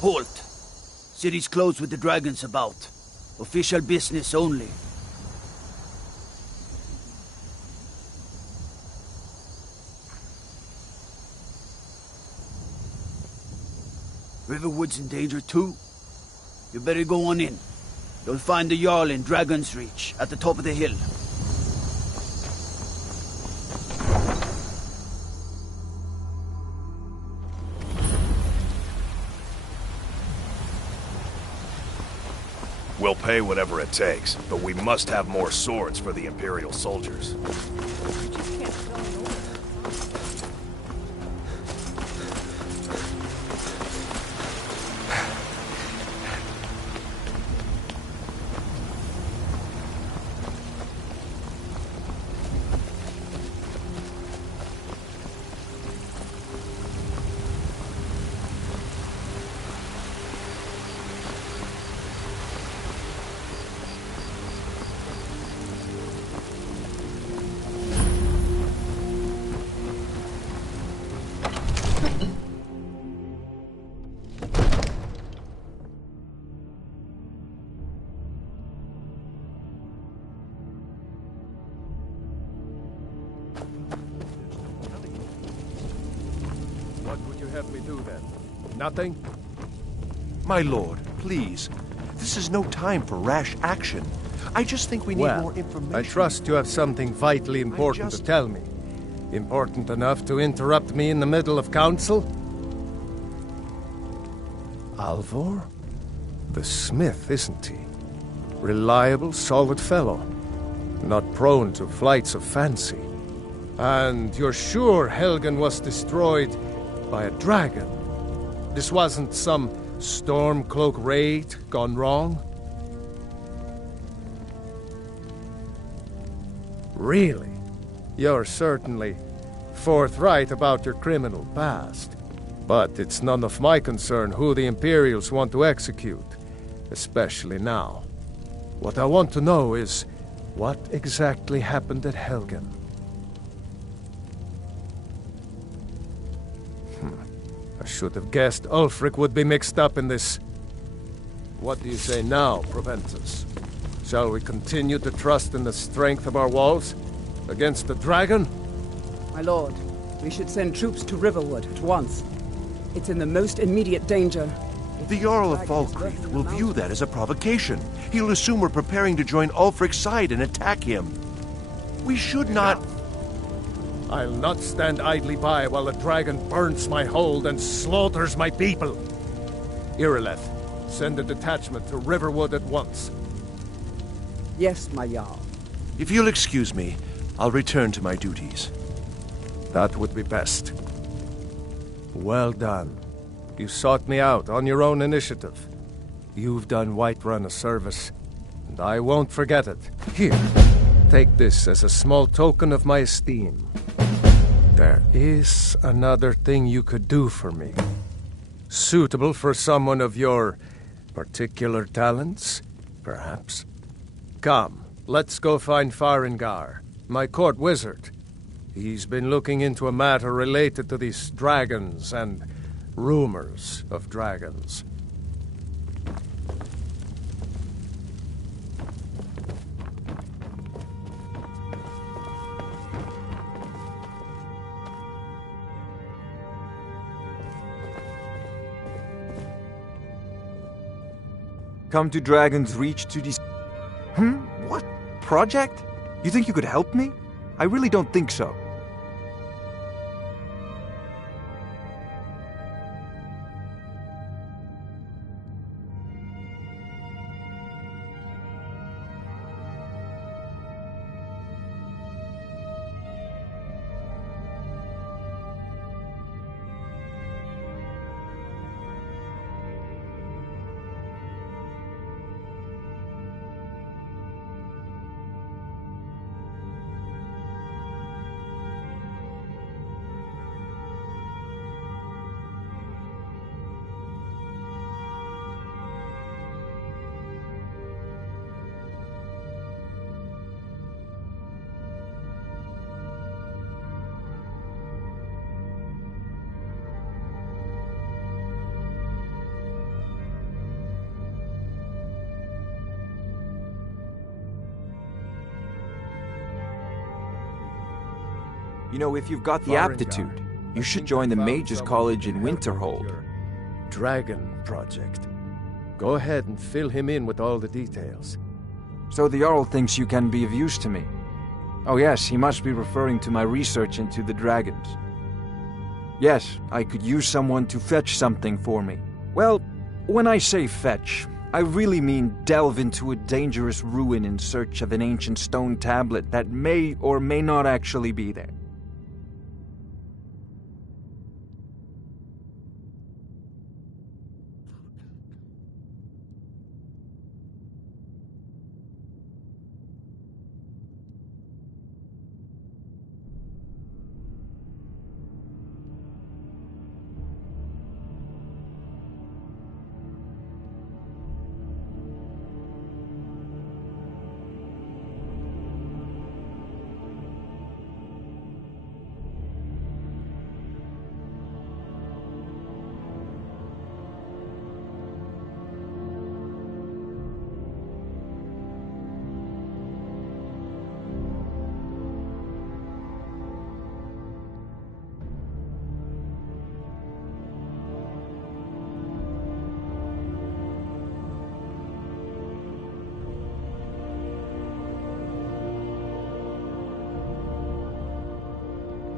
Halt! City's closed with the dragons about. Official business only. Riverwood's in danger too. You better go on in. You'll find the Jarl in Dragon's Reach, at the top of the hill. We'll pay whatever it takes, but we must have more swords for the Imperial soldiers. What would you have me do then? Nothing? My lord, please. This is no time for rash action. I just think we need more information. I trust you have something vitally important to tell me. Important enough to interrupt me in the middle of council? Alvor? The smith, isn't he? Reliable, solid fellow. Not prone to flights of fancy. And you're sure Helgen was destroyed by a dragon? This wasn't some Stormcloak raid gone wrong? Really? You're certainly forthright about your criminal past. But it's none of my concern who the Imperials want to execute, especially now. What I want to know is, what exactly happened at Helgen? I should have guessed Ulfric would be mixed up in this. What do you say now, Proventus? Shall we continue to trust in the strength of our walls against the dragon? My lord, we should send troops to Riverwood at once. It's in the most immediate danger. The Jarl of Falkreath will view that as a provocation. He'll assume we're preparing to join Ulfric's side and attack him. We should not... I'll not stand idly by while the dragon burns my hold and slaughters my people. Irileth, send a detachment to Riverwood at once. Yes, my Jarl. If you'll excuse me, I'll return to my duties. That would be best. Well done. You sought me out on your own initiative. You've done Whiterun a service, and I won't forget it. Here, take this as a small token of my esteem. There is another thing you could do for me. Suitable for someone of your particular talents, perhaps. Come, let's go find Farengar, my court wizard. He's been looking into a matter related to these dragons and rumors of dragons. Come to Dragon's Reach to What? Project? You think you could help me? I really don't think so. You know, if you've got the Foreign aptitude, guy. you I should think join I the found Mages someone College who in can help you with Winterhold. your Dragon project. Go ahead and fill him in with all the details. So the Jarl thinks you can be of use to me. Oh yes, he must be referring to my research into the dragons. Yes, I could use someone to fetch something for me. Well, when I say fetch, I really mean delve into a dangerous ruin in search of an ancient stone tablet that may or may not actually be there.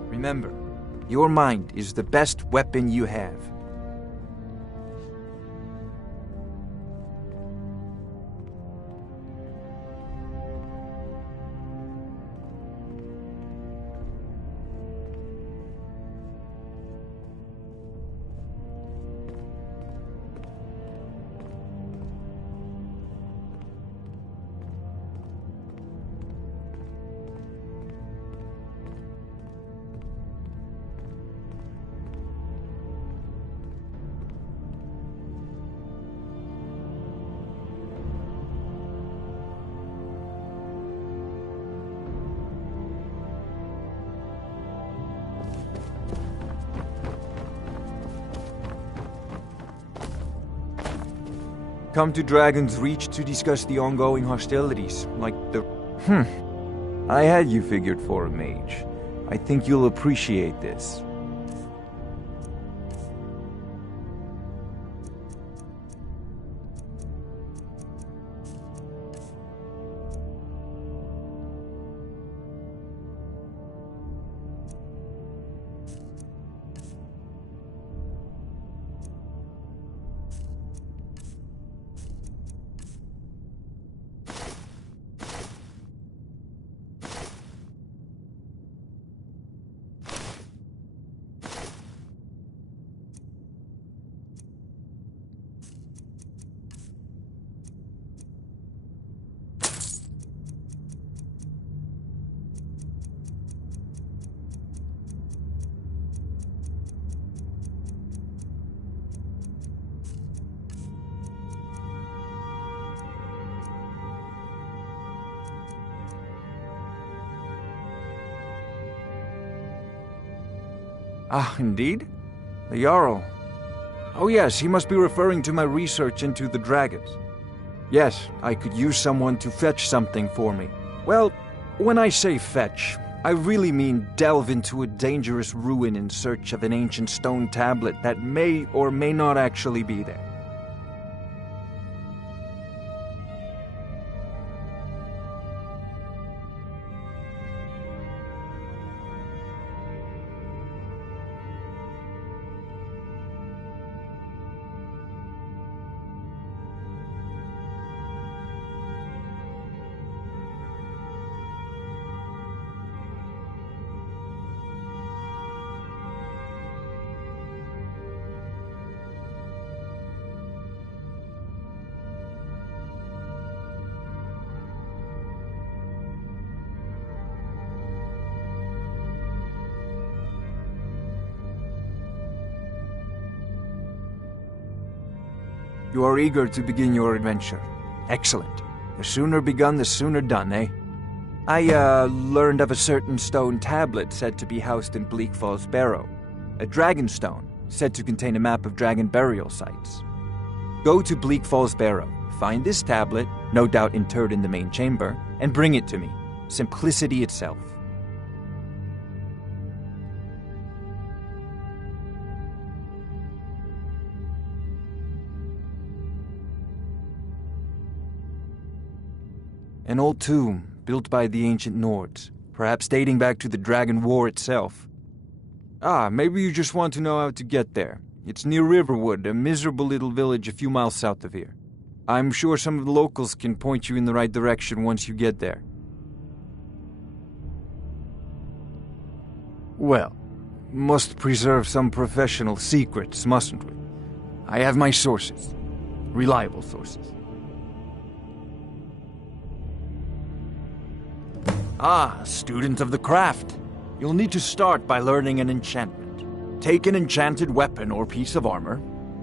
Remember, your mind is the best weapon you have. Come to Dragon's Reach to discuss the ongoing hostilities, like the... I had you figured for a mage. I think you'll appreciate this. Ah, indeed? The Jarl. Oh yes, he must be referring to my research into the dragons. Yes, I could use someone to fetch something for me. Well, when I say fetch, I really mean delve into a dangerous ruin in search of an ancient stone tablet that may or may not actually be there. You are eager to begin your adventure. Excellent. The sooner begun, the sooner done, eh? I, learned of a certain stone tablet said to be housed in Bleak Falls Barrow. A dragon stone, said to contain a map of dragon burial sites. Go to Bleak Falls Barrow, find this tablet, no doubt interred in the main chamber, and bring it to me. Simplicity itself. An old tomb built by the ancient Nords, perhaps dating back to the Dragon War itself. Ah, maybe you just want to know how to get there. It's near Riverwood, a miserable little village a few miles south of here. I'm sure some of the locals can point you in the right direction once you get there. Well, must preserve some professional secrets, mustn't we? I have my sources. Reliable sources. Ah, student of the craft. You'll need to start by learning an enchantment. Take an enchanted weapon or piece of armor,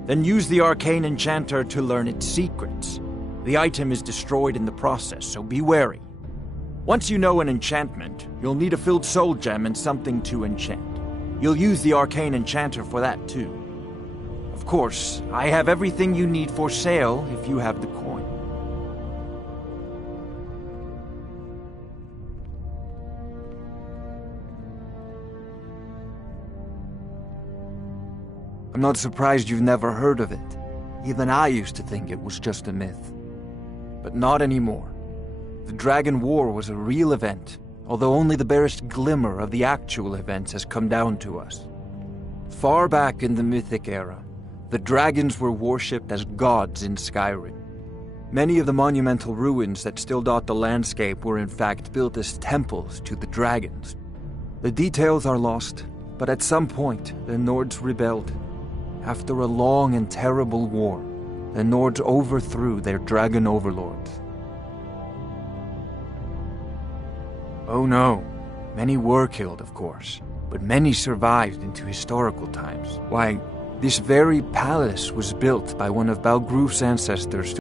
then use the arcane enchanter to learn its secrets. The item is destroyed in the process, so be wary. Once you know an enchantment, you'll need a filled soul gem and something to enchant. You'll use the arcane enchanter for that too. Of course, I have everything you need for sale if you have the coin. I'm not surprised you've never heard of it. Even I used to think it was just a myth. But not anymore. The Dragon War was a real event, although only the barest glimmer of the actual events has come down to us. Far back in the Mythic era, the dragons were worshipped as gods in Skyrim. Many of the monumental ruins that still dot the landscape were in fact built as temples to the dragons. The details are lost, but at some point the Nords rebelled. After a long and terrible war, the Nords overthrew their dragon overlords. Oh no, many were killed, of course, but many survived into historical times. Why, this very palace was built by one of Balgruf's ancestors to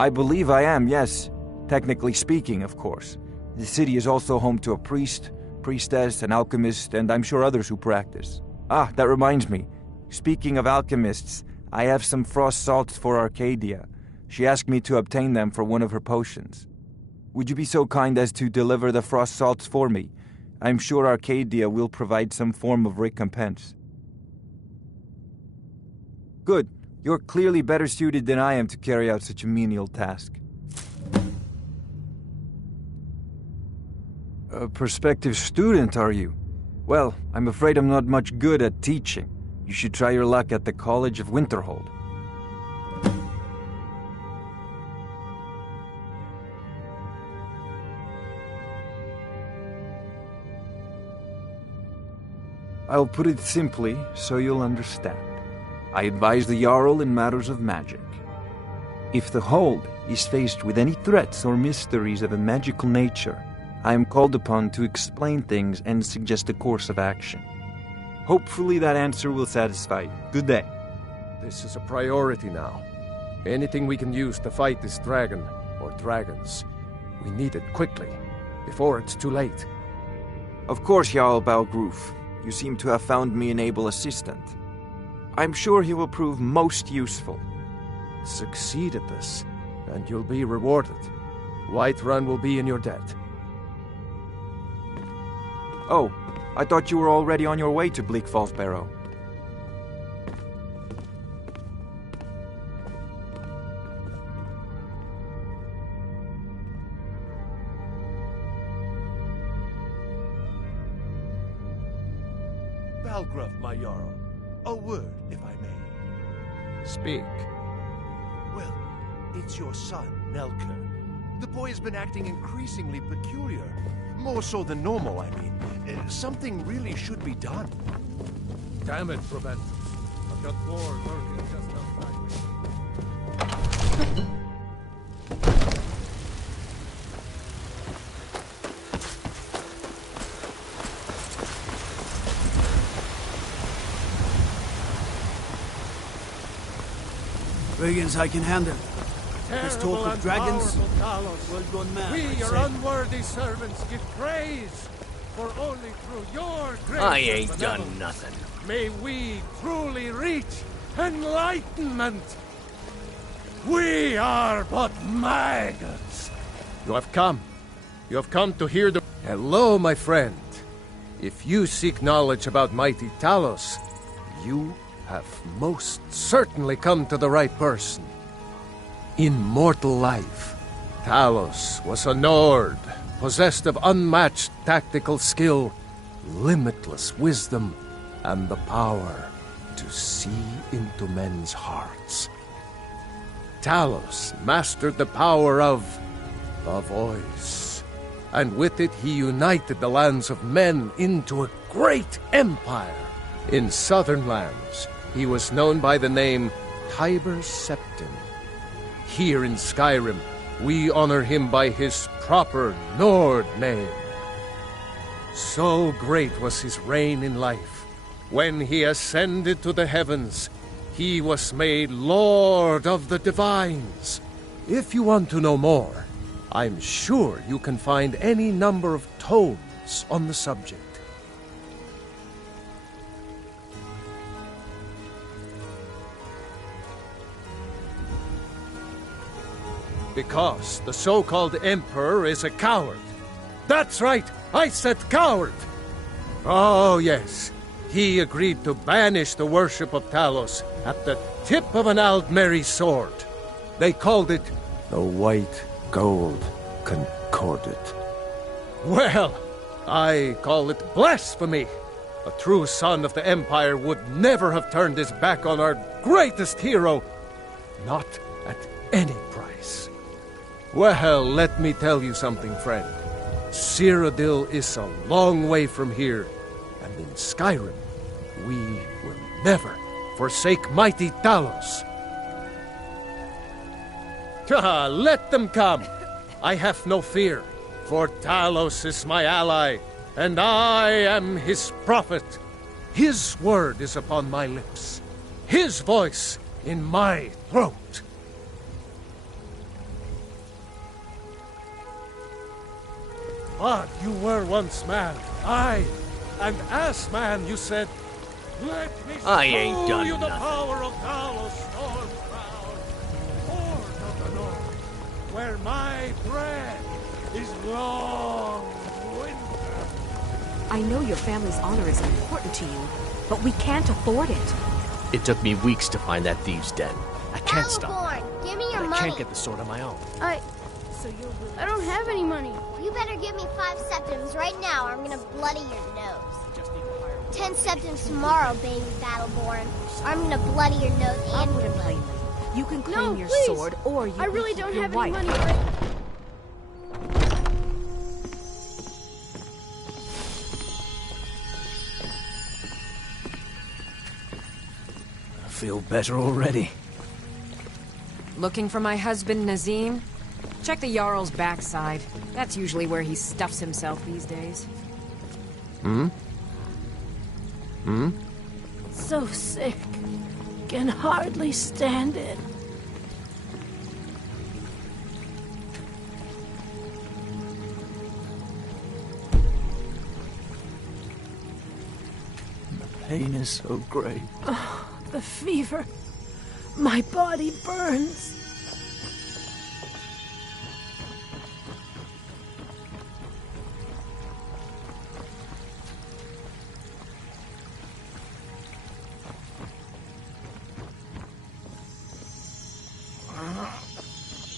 I believe I am, yes. Technically speaking, of course. The city is also home to a priest, priestess, an alchemist, and I'm sure others who practice. Ah, that reminds me. Speaking of alchemists, I have some frost salts for Arcadia. She asked me to obtain them for one of her potions. Would you be so kind as to deliver the frost salts for me? I'm sure Arcadia will provide some form of recompense. Good. You're clearly better suited than I am to carry out such a menial task. A prospective student, are you? Well, I'm afraid I'm not much good at teaching. You should try your luck at the College of Winterhold. I'll put it simply so you'll understand. I advise the Jarl in matters of magic. If the Hold is faced with any threats or mysteries of a magical nature, I am called upon to explain things and suggest a course of action. Hopefully that answer will satisfy you. Good day. This is a priority now. Anything we can use to fight this dragon, or dragons, we need it quickly, before it's too late. Of course, Jarl Balgruf. You seem to have found me an able assistant. I'm sure he will prove most useful. Succeed at this, and you'll be rewarded. Whiterun will be in your debt. Oh, I thought you were already on your way to Bleak Falls Barrow. Balgruf, my Jarl. A word, if I may. Speak. Well, it's your son, Nelker. The boy has been acting increasingly peculiar. More so than normal, I mean. Something really should be done. Damn it, Proventus. I've got more lurking just outside me. Brigands I can handle. This talk of dragons will go mad. We, your unworthy servants, give praise, for only through your grace I ain't and done benevolence nothing. may we truly reach enlightenment. We are but maggots. You have come. You have come to hear the... Hello, my friend. If you seek knowledge about mighty Talos, you have most certainly come to the right person. In mortal life, Talos was a Nord, possessed of unmatched tactical skill, limitless wisdom, and the power to see into men's hearts. Talos mastered the power of the voice, and with it he united the lands of men into a great empire. In southern lands, he was known by the name Tiber Septim. Here in Skyrim, we honor him by his proper Nord name. So great was his reign in life. When he ascended to the heavens, he was made Lord of the Divines. If you want to know more, I'm sure you can find any number of tomes on the subject. Because the so-called Emperor is a coward. That's right, I said coward! Oh yes, he agreed to banish the worship of Talos at the tip of an Aldmeri sword. They called it the White Gold Concordat. Well, I call it blasphemy. A true son of the Empire would never have turned his back on our greatest hero. Not at any price. Well, let me tell you something, friend. Cyrodiil is a long way from here, and in Skyrim, we will never forsake mighty Talos. Let them come. I have no fear, for Talos is my ally, and I am his prophet. His word is upon my lips, his voice in my throat. But you were once man, aye, and as man you said, "Let me I ain't show done you the nothing." power of Talos, Stormcrown, Lord of the North, where my bread is long winter." I know your family's honor is important to you, but we can't afford it. It took me weeks to find that thieves' den. I can't stop. Battleborn, give me your But I money. can't get the sword on my own. I don't have any money. You better give me 5 septims right now, or I'm gonna bloody your nose. 10 septims tomorrow, baby Battleborn. Or I'm gonna bloody your nose I and wouldn't your blame leg. you. You can claim No, your please. sword, or you I can really keep don't your have wife. any money right. I feel better already. Looking for my husband, Nazim? Check the Jarl's backside. That's usually where he stuffs himself these days. So sick. Can hardly stand it. The pain is so great. Oh, the fever. My body burns.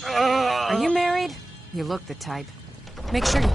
Are you married? You look the type. Make sure you...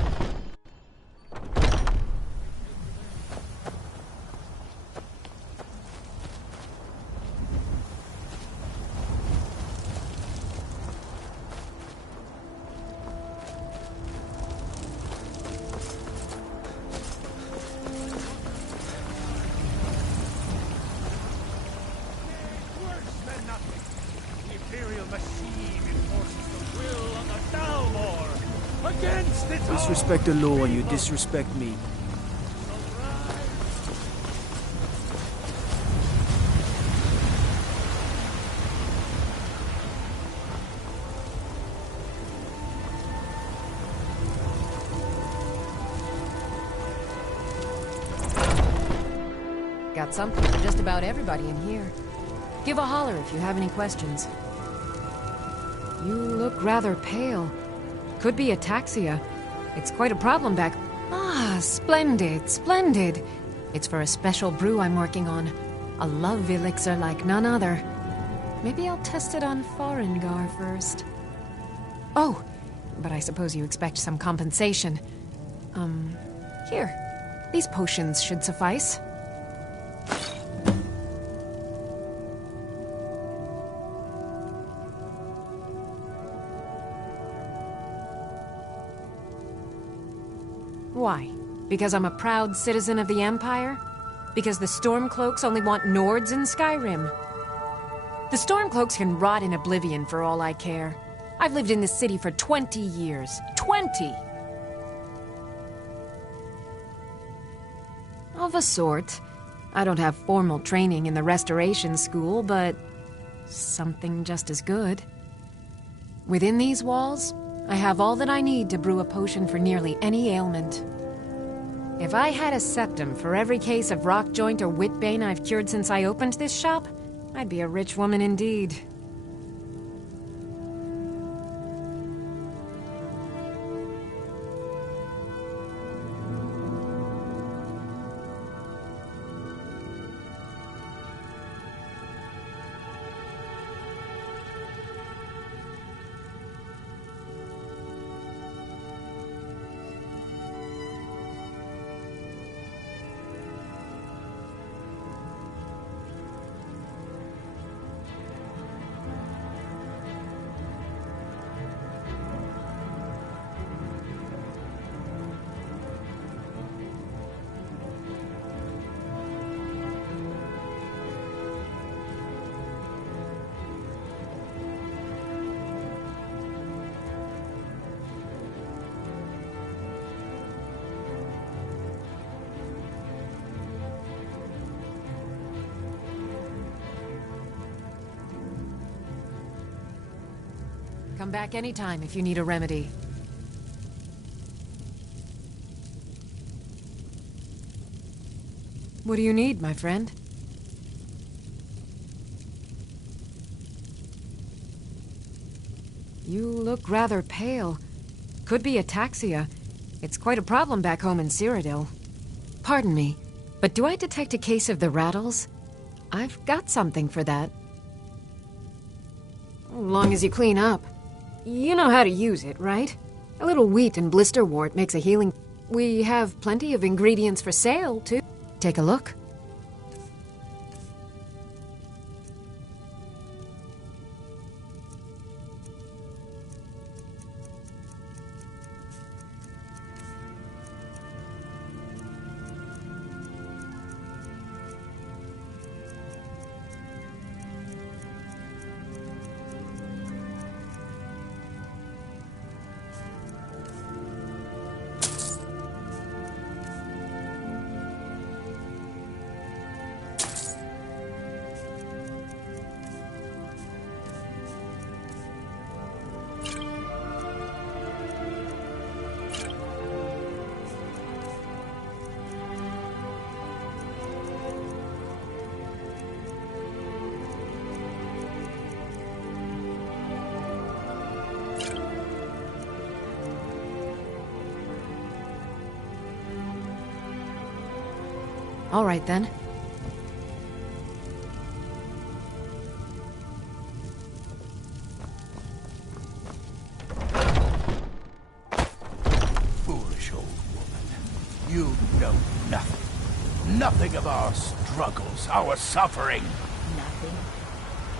Disrespect the law and you disrespect me. Got something for just about everybody in here. Give a holler if you have any questions. You look rather pale. Could be ataxia. It's quite a problem back... Ah, Splendid, splendid. It's for a special brew I'm working on. A love elixir like none other. Maybe I'll test it on Farengar first. Oh, but I suppose you expect some compensation. Here. These potions should suffice. Why? Because I'm a proud citizen of the Empire? Because the Stormcloaks only want Nords in Skyrim? The Stormcloaks can rot in oblivion for all I care. I've lived in this city for 20 years. 20! Of a sort. I don't have formal training in the Restoration School, but something just as good. Within these walls, I have all that I need to brew a potion for nearly any ailment. If I had a septum for every case of rock joint or whitbane I've cured since I opened this shop, I'd be a rich woman indeed. Come back anytime if you need a remedy. What do you need, my friend? You look rather pale. Could be ataxia. It's quite a problem back home in Cyrodiil. Pardon me, but do I detect a case of the rattles? I've got something for that. As long as you clean up. You know how to use it, right? A little wheat and blisterwort makes a healing. We have plenty of ingredients for sale, too. Take a look. All right, then. Foolish old woman. You know nothing. Nothing of our struggles, our suffering. Nothing.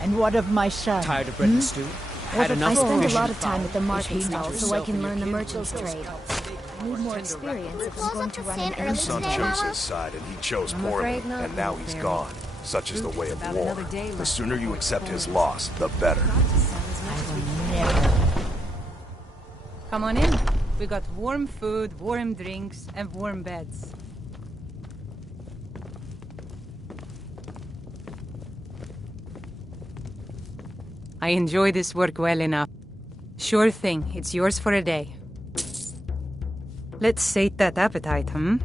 And what of my son? Tired of bread and stew? Had enough I of spend a fishing? lot of time at the market stall so I can learn the merchant's trade. I need more experience if I'm going to run an Your errand son today, chose Mama. his side, and he chose I'm poorly, afraid not, and now he's Fairy. gone. Such is the way of About war. another day The left. sooner you accept his loss, the better. Come on in. We got warm food, warm drinks, and warm beds. I enjoy this work well enough. Sure thing, it's yours for a day. Let's sate that appetite, hmm?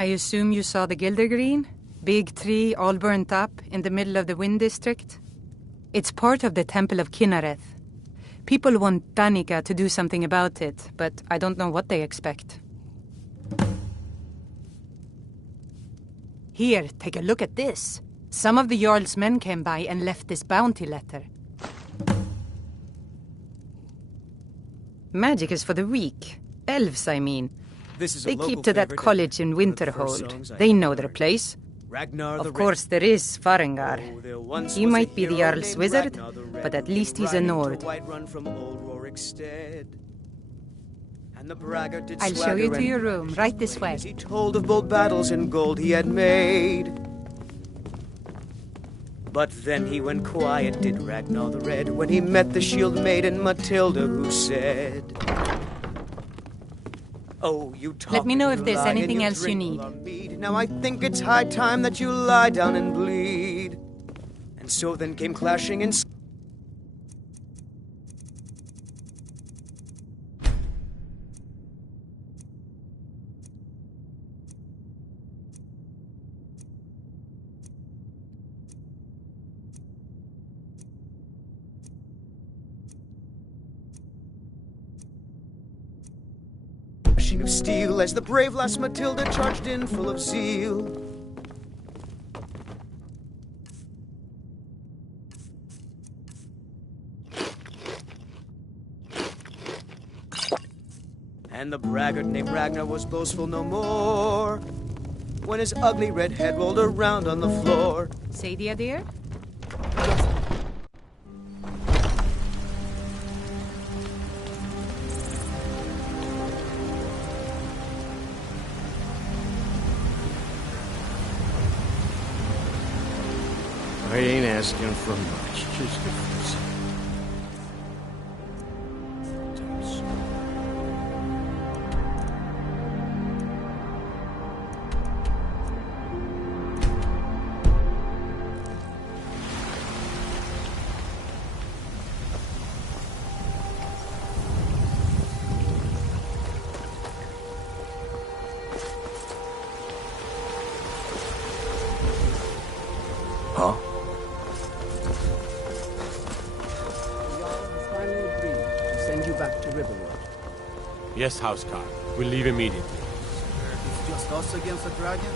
I assume you saw the Gildergreen? Big tree, all burnt up, in the middle of the Wind District? It's part of the Temple of Kinnareth. People want Danica to do something about it, but I don't know what they expect. Here, take a look at this. Some of the Jarl's men came by and left this bounty letter. Magic is for the weak. Elves, I mean. They keep to that college in Winterhold. They know their place. Of course, there is Farengar. He might be the Jarl's wizard, but at least he's a Nord. I'll show you to your room, right this way. He told of bold battles in gold he had made. But then he went quiet, did Ragnar the Red, when he met the shield maiden Matilda, who said, "Oh, you talk. Let me know if there's anything else you need." Now I think it's high time that you lie down and bleed. And so then came clashing in of steel as the brave lass Matilda charged in full of zeal. And the braggart named Ragnar was boastful no more when his ugly red head rolled around on the floor. Sadia, dear? I ain't asking for much, just a few. Huh? Back to Riverwood. Yes, Housecarl. We'll leave immediately. It's just us against the dragon?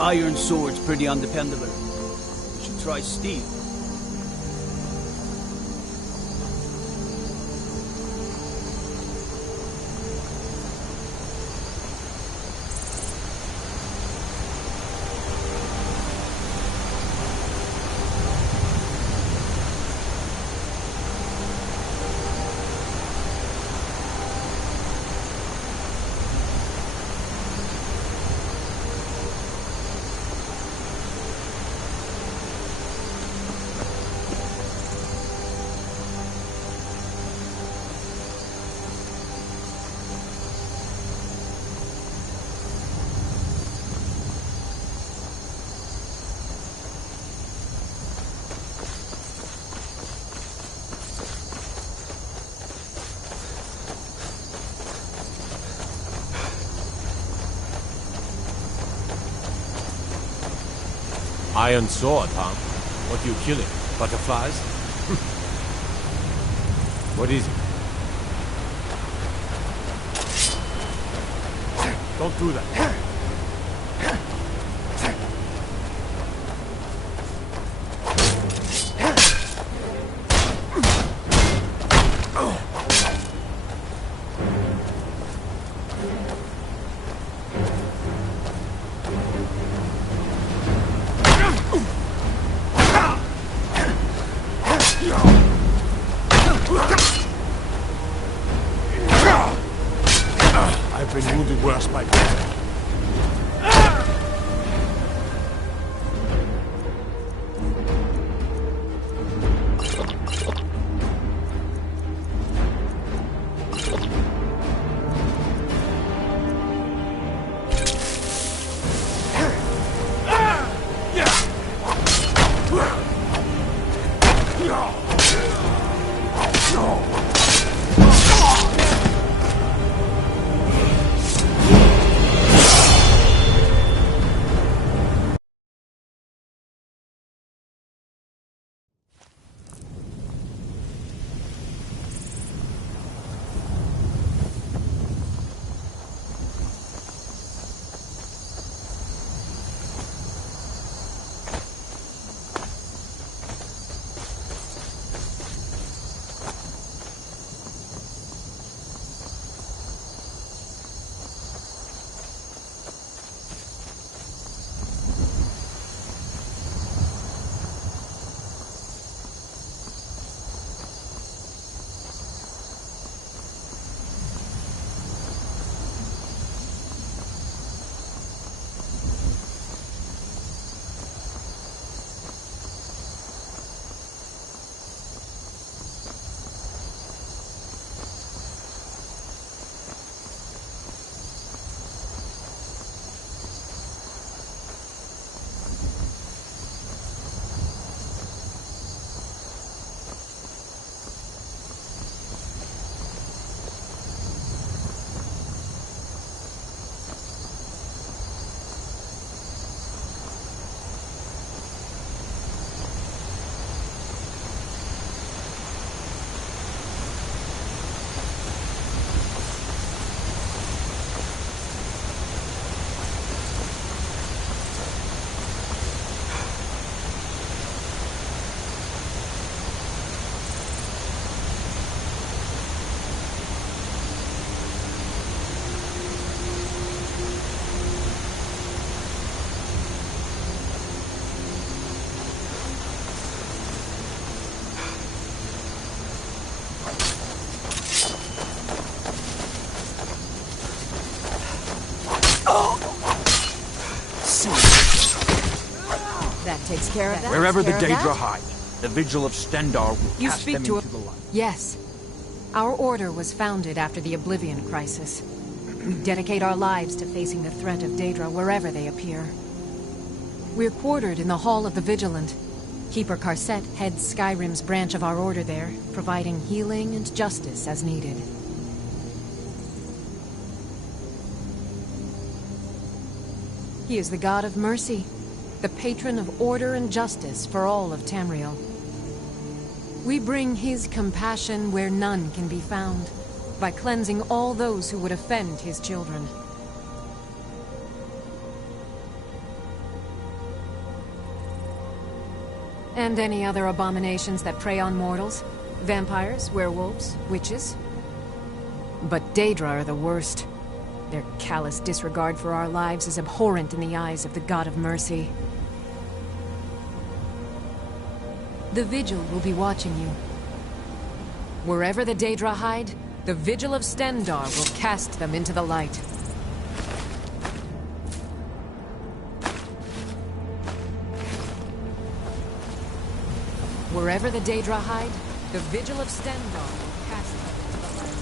Iron sword's pretty undependable. You should try steel. Iron sword, huh? What you killing? Butterflies? What is it? Don't do that. I've been wounded worse by death. That takes care of that. Wherever the Daedra hide, the Vigil of Stendarr will You cast speak them to into the light. Yes. Our order was founded after the Oblivion Crisis. We dedicate our lives to facing the threat of Daedra wherever they appear. We're quartered in the Hall of the Vigilant. Keeper Karset heads Skyrim's branch of our order there, providing healing and justice as needed. He is the god of mercy, the patron of order and justice for all of Tamriel. We bring his compassion where none can be found, by cleansing all those who would offend his children. And any other abominations that prey on mortals. Vampires, werewolves, witches. But Daedra are the worst. Their callous disregard for our lives is abhorrent in the eyes of the God of Mercy. The Vigil will be watching you. Wherever the Daedra hide, the Vigil of Stendarr will cast them into the light. Wherever the Daedra hide, the Vigil of Stendarr will cast them into the light.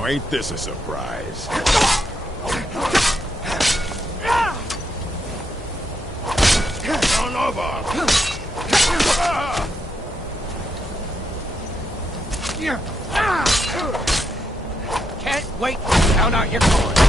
Now ain't this a surprise? On over! Can't wait to count out your coin.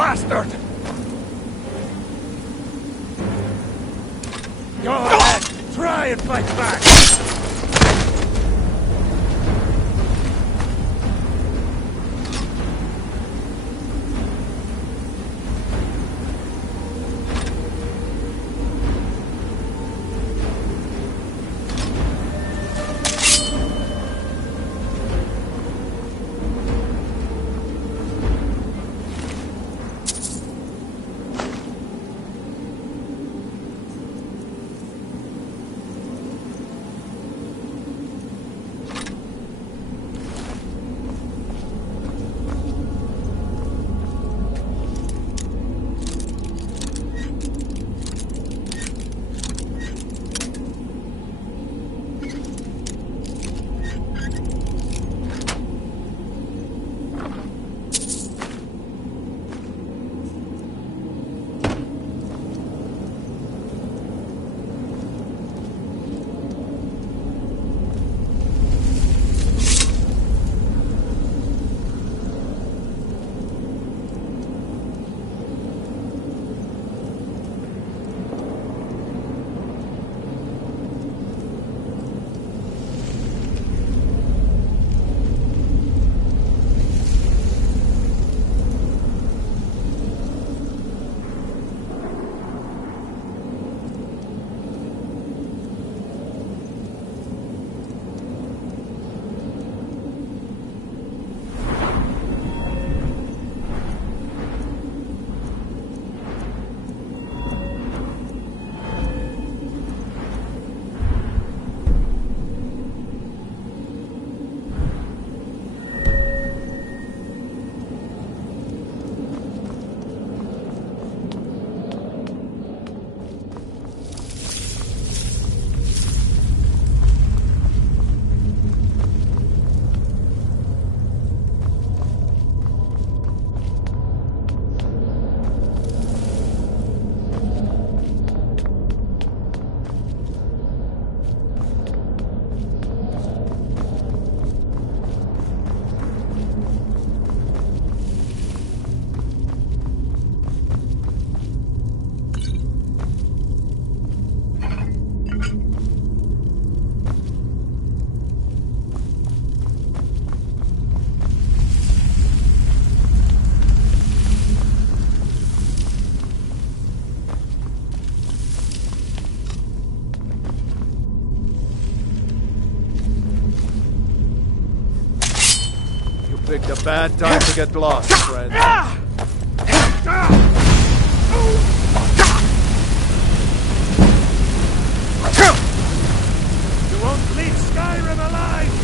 Bastard! Go ahead! Try and fight back! Picked a bad time to get lost, friend. You won't leave Skyrim alive!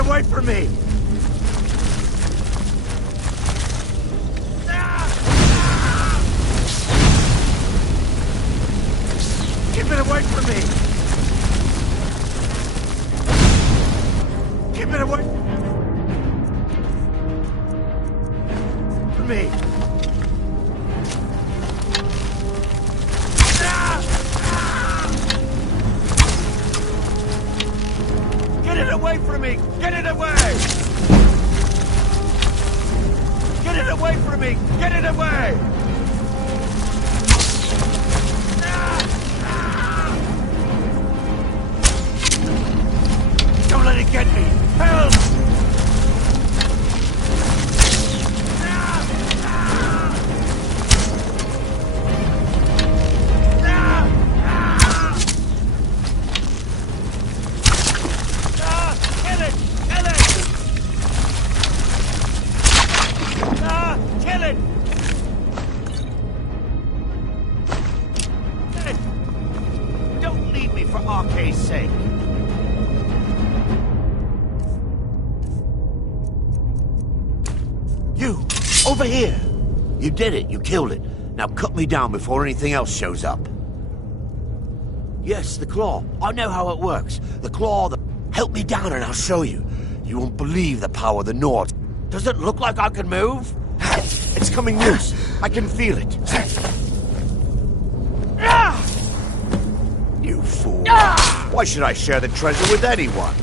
Away from me! Keep it away from me! Keep it away from me! Get it away from me! Get it away! Get it away from me! Get it away! Don't let it get me! Help! Over here! You did it. You killed it. Now cut me down before anything else shows up. Yes, the claw. I know how it works. The claw, help me down and I'll show you. You won't believe the power of the Nords. Does it look like I can move? It's coming loose. I can feel it. You fool. Why should I share the treasure with anyone?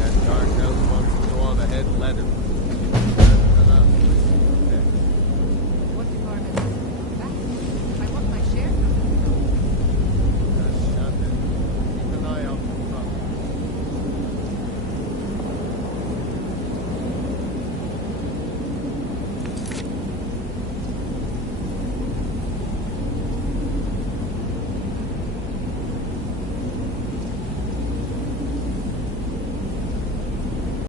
That dark elf wants to go on ahead and let him.